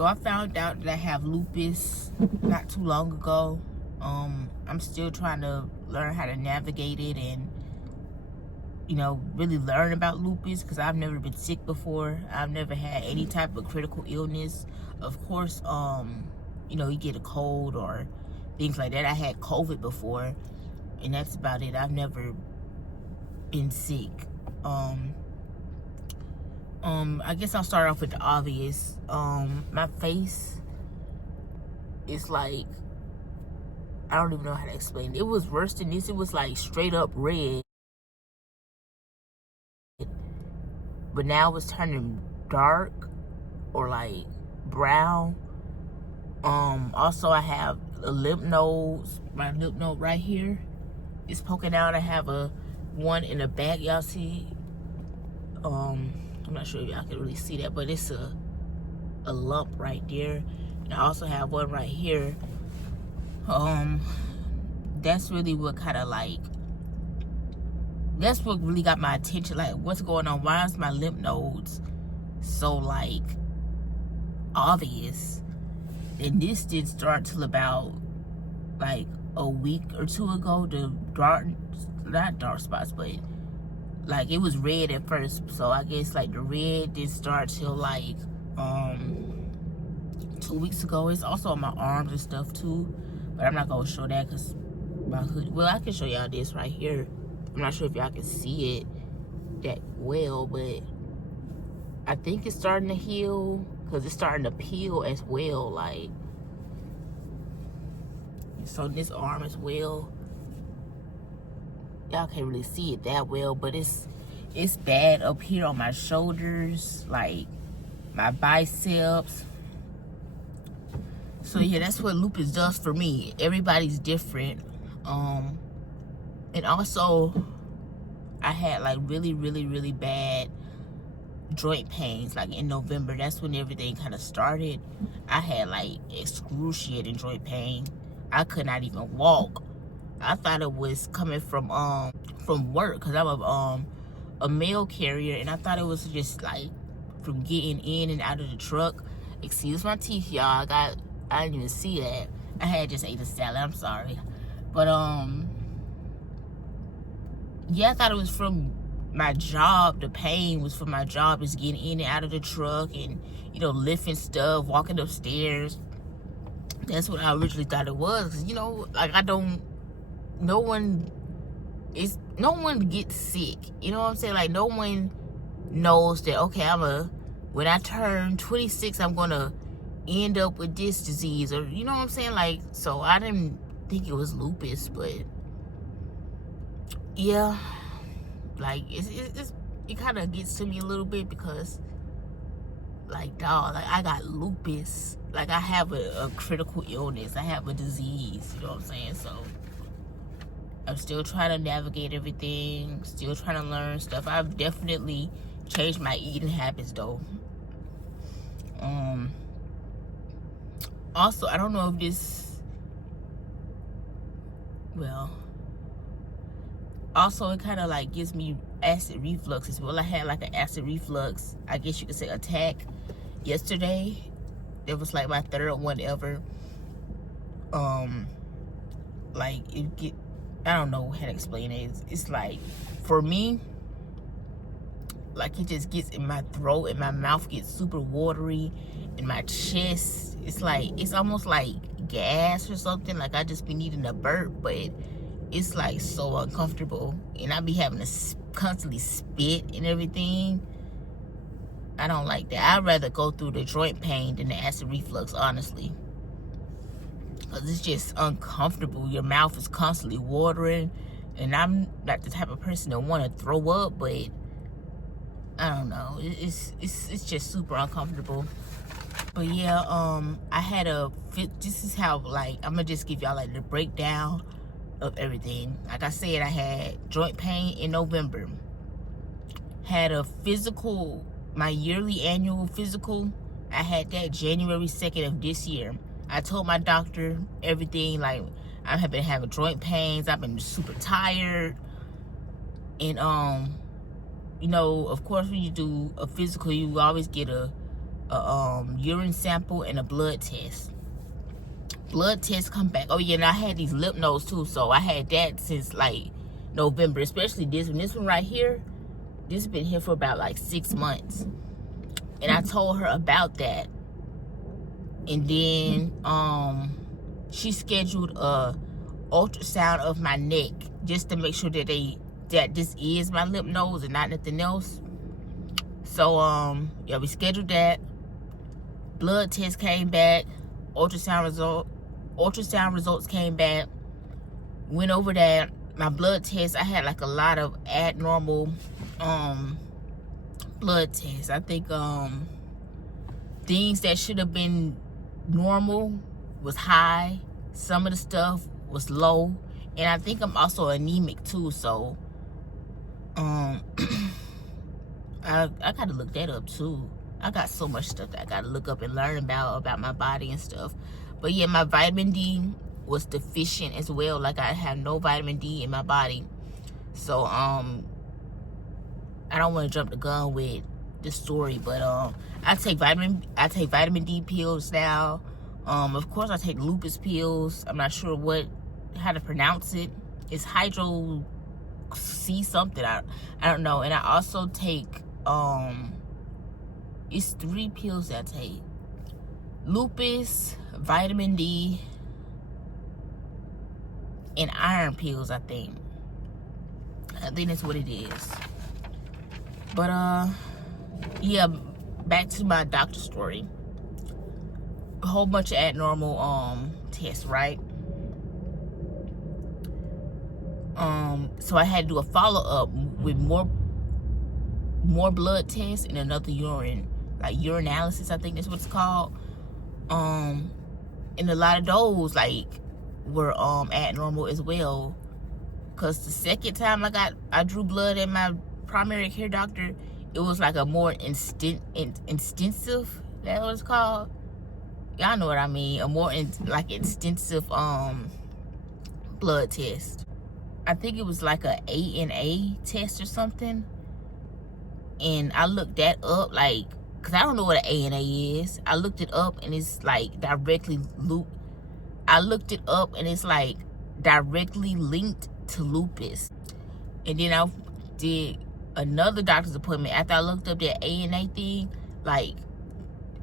So I found out that I have lupus not too long ago. I'm still trying to learn how to navigate it and, you know, really learn about lupus because I've never been sick before. I've never had any type of critical illness. Of course, you know, you get a cold or things like that. I had COVID before, and that's about it. I've never been sick. I guess I'll start off with the obvious. My face is like, I don't even know how to explain it. It was worse than this. It was like straight up red. But now it's turning dark or like brown. Also I have a lymph node. My lymph node right here is poking out. I have one in the back, y'all see. I'm not sure if y'all can really see that, but it's a lump right there. And I also have one right here. That's really what kind of like, that's what really got my attention. Like, what's going on? Why is my lymph nodes so like obvious? And this did start till about like a week or two ago. The not dark spots, but like it was red at first. So I guess like the red did start till like 2 weeks ago. It's also on my arms and stuff too, but I'm not gonna show that because my hoodie. Well, I can show y'all this right here. I'm not sure if y'all can see it that well, but I think it's starting to heal because it's starting to peel as well. Like, so this arm as well. Y'all can't really see it that well, but it's bad up here on my shoulders, like my biceps. So yeah, that's what lupus does for me. Everybody's different. And also I had like really bad joint pains like in November. That's when everything kind of started. I had like excruciating joint pain. I could not even walk. I thought it was coming from work because I'm a mail carrier, and I thought it was just like from getting in and out of the truck. Excuse my teeth, y'all. I didn't even see that. I had just ate a salad. I'm sorry, but yeah, I thought it was from my job. The pain was from my job, is getting in and out of the truck and, you know, lifting stuff, walking upstairs. That's what I originally thought it was. 'Cause, you know, like no one gets sick. You know what I'm saying? Like, no one knows that, okay, when I turn 26, I'm gonna end up with this disease, or, you know what I'm saying? Like, so I didn't think it was lupus, but yeah, like it kind of gets to me a little bit because, like, dog, like I got lupus. Like, I have a critical illness. I have a disease. You know what I'm saying? So I'm still trying to navigate everything. Still trying to learn stuff. I've definitely changed my eating habits though. Also, I don't know if this, well, also it kind of like gives me acid reflux as well. I had like an acid reflux, I guess you could say, attack yesterday. It was like my third one ever. Like, I don't know how to explain it. It's like, for me, like, it just gets in my throat and my mouth gets super watery, in my chest. It's like, it's almost like gas or something. Like, I just be needing a burp, but it's like so uncomfortable, and I be having to constantly spit and everything. I don't like that. I'd rather go through the joint pain than the acid reflux, honestly, because it's just uncomfortable. Your mouth is constantly watering, and I'm not the type of person that want to throw up, but I don't know. It's just super uncomfortable. But yeah, I had this is how, like, I'm gonna just give y'all like the breakdown of everything. Like I said, I had joint pain in November. Had a physical, my yearly annual physical. I had that January 2nd of this year. I told my doctor everything. Like, I have been having joint pains. I've been super tired. And you know, of course, when you do a physical, you always get a a urine sample, and a blood test. Blood test come back. Oh yeah, and I had these lymph nodes too, so I had that since like November, especially this one. This one right here, this has been here for about like 6 months. And I told her about that. And then she scheduled a ultrasound of my neck just to make sure that this is my lymph nodes and not nothing else. So yeah, we scheduled that. Blood test came back. Ultrasound results came back. Went over that. My blood test, I had like a lot of abnormal blood tests. I think things that should have been normal was high. Some of the stuff was low. And I think I'm also anemic too, so I gotta look that up too. I got so much stuff that I gotta look up and learn about my body and stuff. But yeah, my vitamin D was deficient as well. Like, I have no vitamin D in my body. So I don't want to jump the gun with the story, but I take vitamin D pills now. Of course I take lupus pills. I'm not sure how to pronounce it. It's hydro C something. I don't know. And I also take it's 3 pills that I take. Lupus, vitamin D, and iron pills, I think. I think that's what it is. But yeah, back to my doctor story. A whole bunch of abnormal tests, right? So I had to do a follow-up with more blood tests and another urinalysis, I think that's what it's called. And a lot of those were abnormal as well. Cause the second time I drew blood at my primary care doctor, it was like a more extensive, that's what it's called. Y'all know what I mean. A more extensive blood test. I think it was like a ANA test or something. And I looked that up, cause I don't know what an ANA is. I looked it up and it's directly linked to lupus. And then I did another doctor's appointment after I looked up that ANA thing.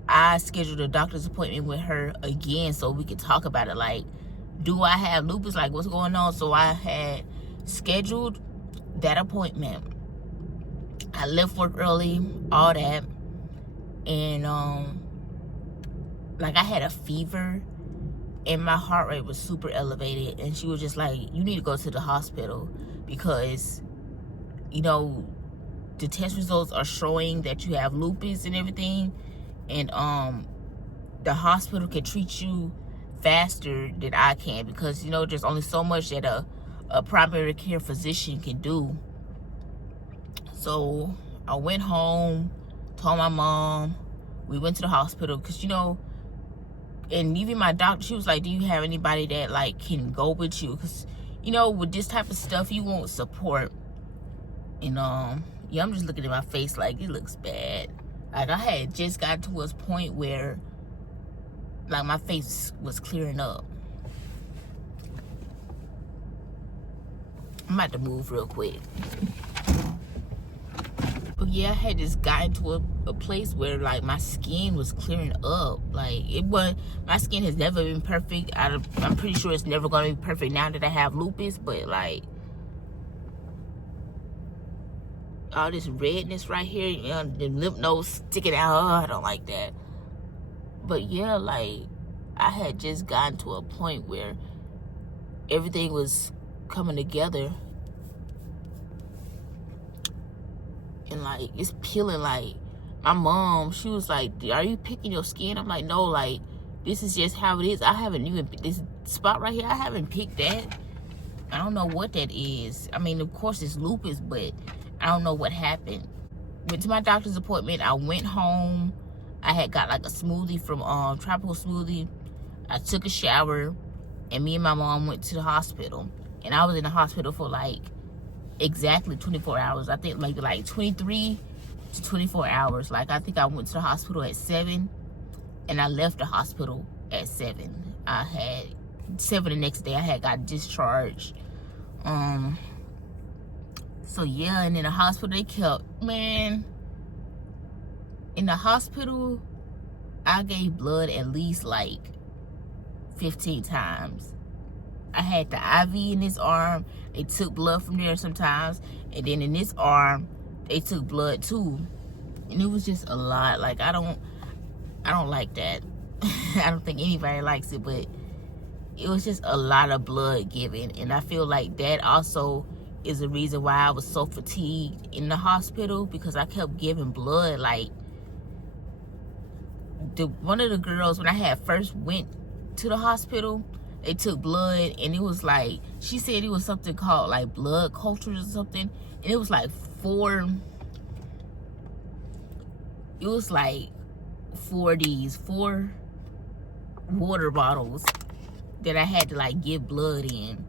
I scheduled a doctor's appointment with her again so we could talk about it. Do I have lupus? What's going on? So I had scheduled that appointment. I left work early, all that. And I had a fever and my heart rate was super elevated, and she was just like, you need to go to the hospital because the test results are showing that you have lupus and everything, and the hospital can treat you faster than I can because there's only so much that a primary care physician can do. So I went home, told my mom, we went to the hospital because and even my doctor, she was like, do you have anybody that can go with you? Because with this type of stuff you want support. And yeah, I'm just looking at my face it looks bad. I had just got to a point where my face was clearing up. I'm about to move real quick. But yeah, I had just gotten to a place where my skin was clearing up. My skin has never been perfect. I'm pretty sure it's never gonna be perfect now that I have lupus, but all this redness right here, the lymph nodes sticking out, I don't like that. But yeah, I had just gotten to a point where everything was coming together. And it's peeling. My mom, she was like, are you picking your skin? I'm like, no, this is just how it is. I haven't even, this spot right here, I haven't picked that. I don't know what that is. I mean, of course it's lupus, but I don't know what happened. Went to my doctor's appointment. I went home. I had got a smoothie from Tropical Smoothie. I took a shower, and me and my mom went to the hospital. And I was in the hospital for exactly 24 hours. I think maybe 23 to 24 hours. Like, I think I went to the hospital at 7 and I left the hospital at 7. I had 7 the next day. I had got discharged. So yeah, and in the hospital they kept, man, in the hospital I gave blood at least like 15 times. I had the IV in this arm. They took blood from there sometimes. And then in this arm, they took blood too. And it was just a lot. Like, I don't like that. I don't think anybody likes it, but it was just a lot of blood given. And I feel like that also is the reason why I was so fatigued in the hospital, because I kept giving blood. Like, one of the girls, when I had first went to the hospital, they took blood, and it was like, she said it was something called like blood cultures or something, and it was like four water bottles that I had to like give blood in.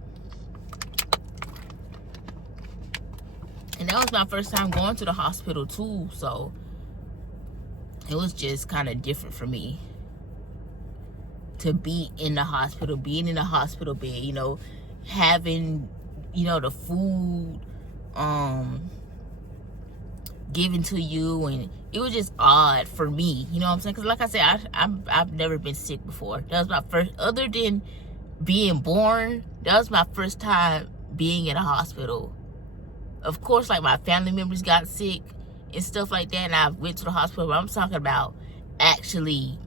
And that was my first time going to the hospital too, so it was just kind of different for me to be in the hospital, being in the hospital bed, you know, having, you know, the food given to you, and it was just odd for me, you know what I'm saying? Because like I said, I've never been sick before. That was my first, other than being born, that was my first time being in a hospital. Of course, like, my family members got sick and stuff like that, and I went to the hospital, but I'm talking about actually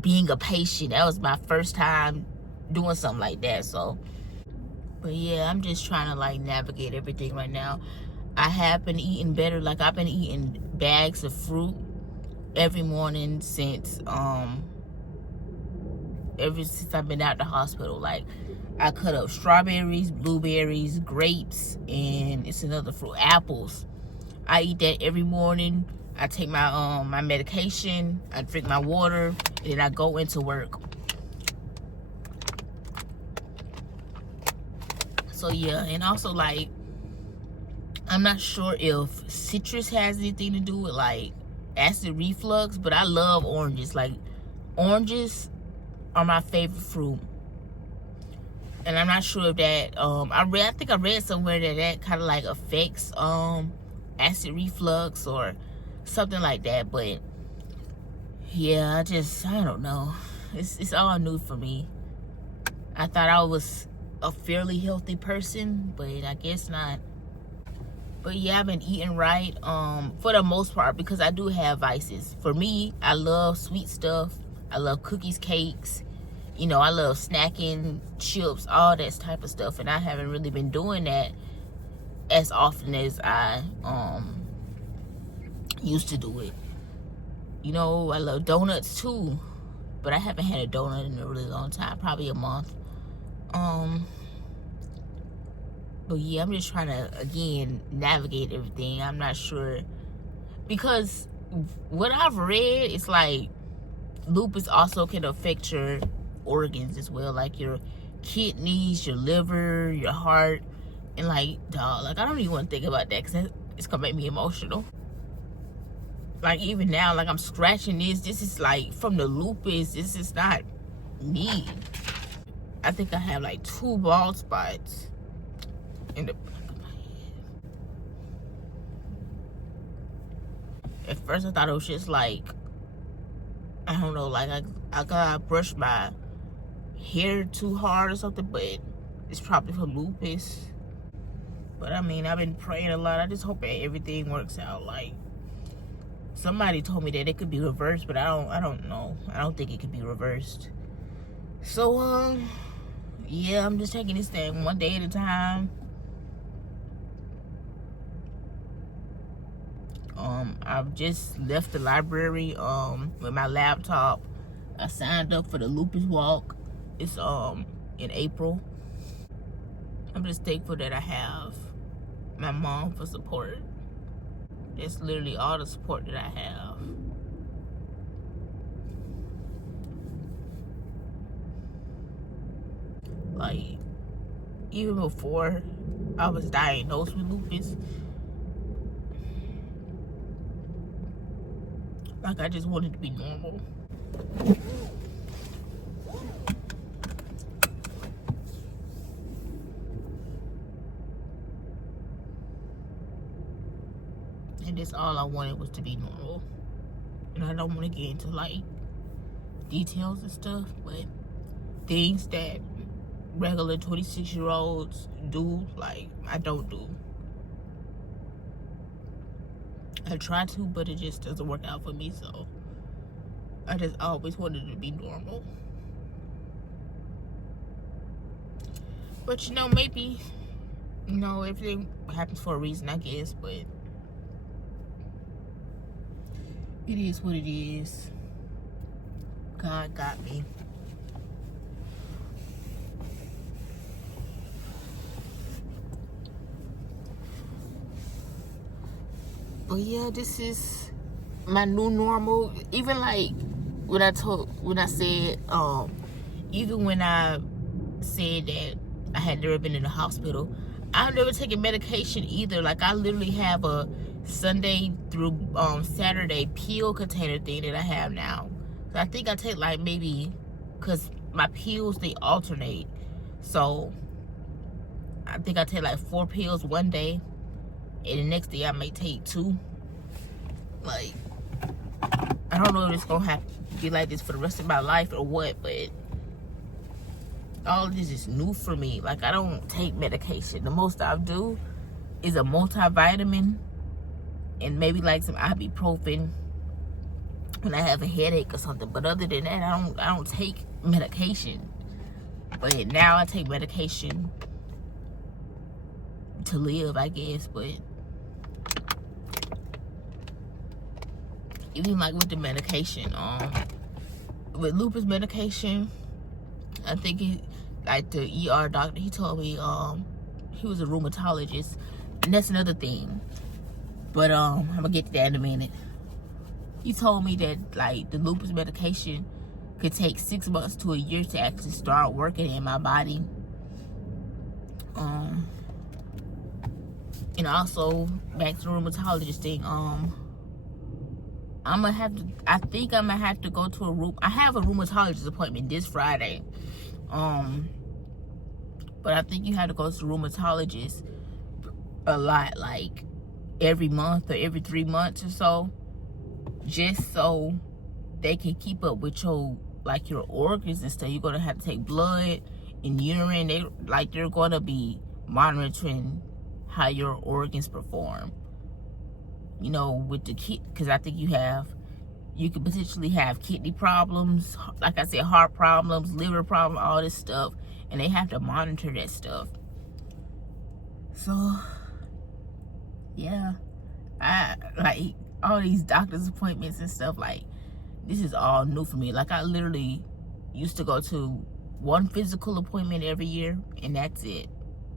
being a patient. That was my first time doing something like that. So, but yeah, I'm just trying to like navigate everything right now. I have been eating better. Like, I've been eating bags of fruit every morning since ever since I've been out the hospital. Like, I cut up strawberries, blueberries, grapes, and it's another fruit, apples. I eat that every morning. I take my my medication, I drink my water, and then I go into work. So yeah, and also, like, I'm not sure if citrus has anything to do with like acid reflux, but I love oranges. Like, oranges are my favorite fruit. And I'm not sure if that I think I read somewhere that kind of like affects acid reflux or something like that. But yeah, I don't know. It's all new for me. I thought I was a fairly healthy person, but I guess not. But yeah, I've been eating right for the most part, because I do have vices. For me, I love sweet stuff. I love cookies, cakes. You know, I love snacking, chips, all that type of stuff. And I haven't really been doing that as often as I used to do it. You know, I love donuts too, but I haven't had a donut in a really long time, probably a month. But yeah, I'm just trying to, again, navigate everything. I'm not sure, because what I've read, it's like lupus also can affect your organs as well, like your kidneys, your liver, your heart, and like, dog, like, I don't even want to think about that, because it's gonna make me emotional. Like, even now, like, I'm scratching this is like from the lupus. This is not me. I think I have like 2 bald spots in the back of my head. At first I thought it was just like, I don't know, like I gotta brush my hair too hard or something, but it's probably from lupus. But I mean, I've been praying a lot. I just hope that everything works out. Like, somebody told me that it could be reversed, but I don't know. I don't think it could be reversed. So yeah, I'm just taking this thing one day at a time. I've just left the library with my laptop. I signed up for the lupus walk. It's in April. I'm just thankful that I have my mom for support. It's literally all the support that I have. Like, even before I was diagnosed with lupus, Like, I just wanted to be normal. And that's all I wanted, was to be normal. And I don't want to get into like details and stuff, but things that regular 26-year-olds do, like, I don't do. I try to, but it just doesn't work out for me. So I just always wanted to be normal. But maybe, everything happens for a reason, I guess. But it is what it is. God got me. But yeah, this is my new normal. Even like when I said, even when I said that I had never been in the hospital, I've never taken medication either. Like, I literally have a Sunday through Saturday pill container thing that I have now. So I think I take like maybe, because my pills, they alternate. So I think I take like 4 pills one day, and the next day I may take 2. Like, I don't know if it's gonna have to be like this for the rest of my life or what, but all of this is new for me. Like, I don't take medication. The most I do is a multivitamin and maybe like some ibuprofen when I have a headache or something. But other than that, I don't take medication. But now I take medication to live, I guess. But even like with the medication, with lupus medication, I think like the ER doctor, he told me he was a rheumatologist, and that's another thing. But I'm gonna get to that in a minute. He told me that like the lupus medication could take 6 months to a year to actually start working in my body. And also back to the rheumatologist thing, I think I'm gonna have to go to I have a rheumatologist appointment this Friday. But I think you have to go to the rheumatologist a lot, like every month or every 3 months or so, just so they can keep up with your organs and stuff. You're gonna have to take blood and urine. They're gonna be monitoring how your organs perform. With the kid, because I think you could potentially have kidney problems, like I said, heart problems, liver problems, all this stuff, and they have to monitor that stuff. So yeah, I like all these doctor's appointments and stuff. Like, this is all new for me. Like, I literally used to go to one physical appointment every year, and that's it.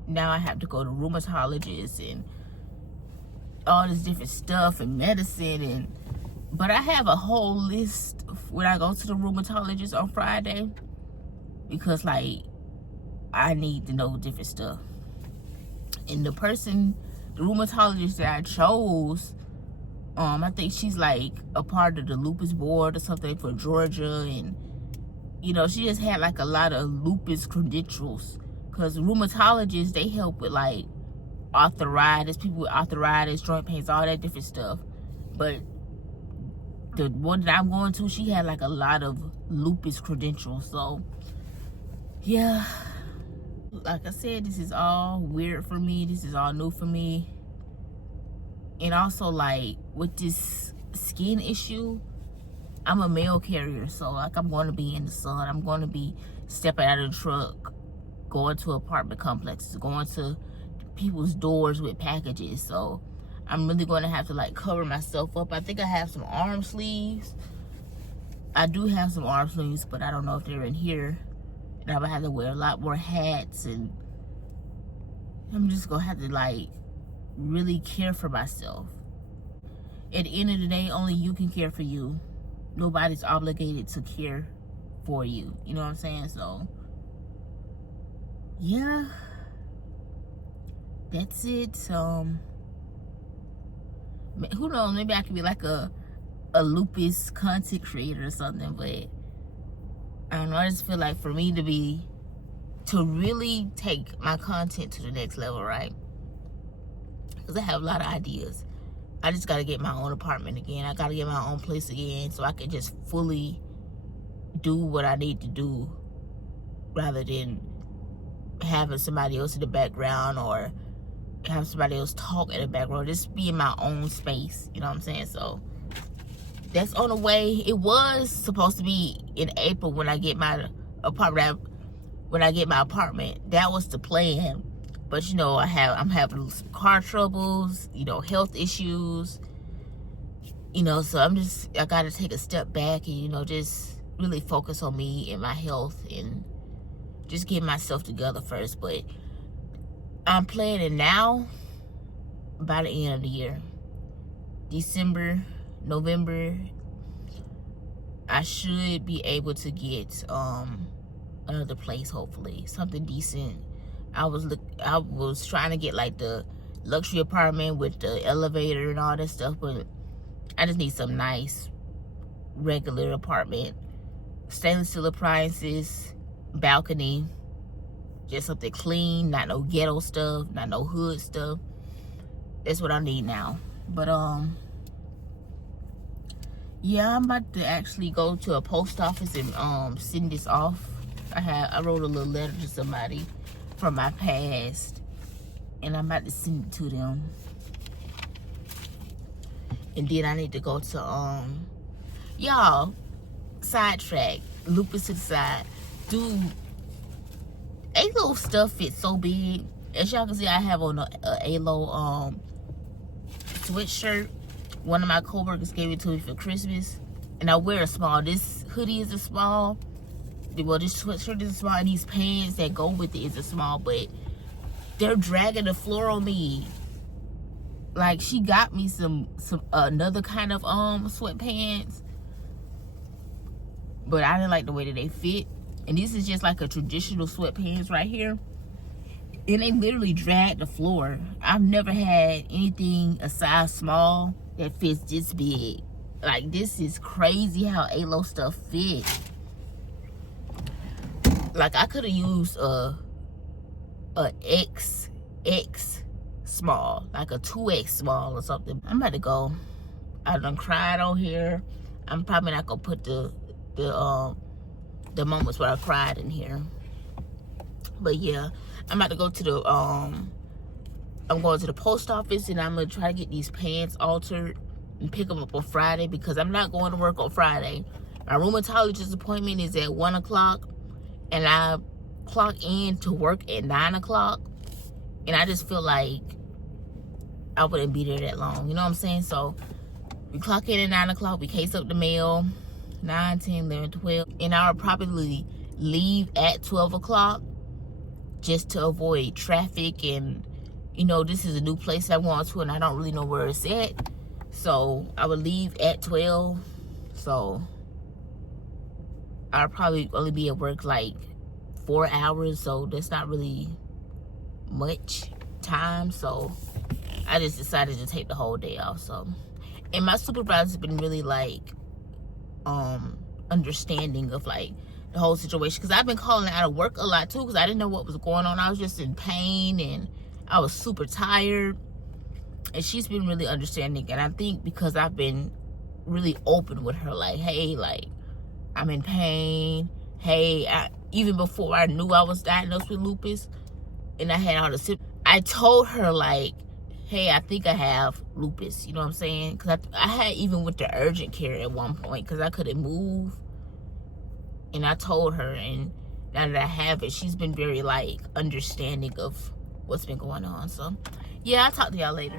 Now I have to go to rheumatologists and all this different stuff and medicine. But I have a whole list when I go to the rheumatologist on Friday, because like I need to know different stuff. And the rheumatologist that I chose, I think she's like a part of the lupus board or something for Georgia, and she just had like a lot of lupus credentials, because rheumatologists, they help with like arthritis, people with arthritis, joint pains, all that different stuff. But the one that I'm going to, she had like a lot of lupus credentials. So yeah, like I said, this is all weird for me. This is all new for me. And also, like, with this skin issue, I'm a mail carrier, so like I'm going to be in the sun. I'm going to be stepping out of the truck, going to apartment complexes, going to people's doors with packages. So I'm really going to have to like cover myself up. I think I have some arm sleeves. I do have some arm sleeves, but I don't know if they're in here. And I'm gonna have to wear a lot more hats, and I'm just gonna have to like really care for myself. At the end of the day, only you can care for you. Nobody's obligated to care for you. You know what I'm saying? So yeah, that's it. Who knows, maybe I could be like a a lupus content creator or something, but I don't know, I just feel like for me to really take my content to the next level, right? Because I have a lot of ideas. I just got to get my own apartment again. I got to get my own place again so I can just fully do what I need to do rather than having somebody else in the background or have somebody else talk in the background. Just be in my own space, you know what I'm saying? So that's on the way. It was supposed to be in April when I get my apartment. That was the plan. But you know, I'm having some car troubles, you know, health issues, you know, so I gotta take a step back and, you know, just really focus on me and my health and just get myself together first. But I'm planning now by the end of the year, December, November, I should be able to get another place, hopefully something decent. I was trying to get like the luxury apartment with the elevator and all that stuff, but I just need some nice regular apartment, stainless steel appliances, balcony, just something clean, not no ghetto stuff, not no hood stuff. That's what I need now. But yeah, I'm about to actually go to a post office and send this off. I wrote a little letter to somebody from my past, and I'm about to send it to them. And then I need to go to y'all, sidetrack, lupus to the side. Dude, ALO stuff fits so big. As y'all can see, I have on a ALO sweatshirt. One of my coworkers gave it to me for Christmas, and I wear a small. This hoodie is a small. Well, this sweatshirt is a small, and these pants that go with it is a small, but they're dragging the floor on me. Like, she got me some another kind of sweatpants, but I didn't like the way that they fit. And this is just like a traditional sweatpants right here, and they literally drag the floor. I've never had anything a size small that fits this big. Like, this is crazy how ALO stuff fits. Like, I could have used a XX small, like a 2X small or something. I'm about to go. I done cried on here. I'm probably not gonna put the moments where I cried in here. But yeah, I'm about to go to the I'm going to the post office, and I'm gonna try to get these pants altered and pick them up on Friday, because I'm not going to work on Friday. My rheumatologist appointment is at 1 o'clock, and I clock in to work at 9 o'clock, and I just feel like I wouldn't be there that long, you know what I'm saying? So we clock in at 9 o'clock, we case up the mail, 9, 10, 11, 12, and I'll probably leave at 12 o'clock just to avoid traffic. And, you know, this is a new place I'm going to, and I don't really know where it's at, so I would leave at 12. So I'll probably only be at work like 4 hours, so that's not really much time. So I just decided to take the whole day off. So, and my supervisor's been really like understanding of like the whole situation, because I've been calling out of work a lot too, because I didn't know what was going on. I was just in pain and I was super tired, and she's been really understanding. And I think because I've been really open with her, like, hey, like, I'm in pain. Hey, even before I knew I was diagnosed with lupus and I had all the symptoms, I told her, like, hey, I think I have lupus, you know what I'm saying? Because I had even went to urgent care at one point because I couldn't move. And I told her, and now that I have it, she's been very, like, understanding of what's been going on. So, yeah, I'll talk to y'all later.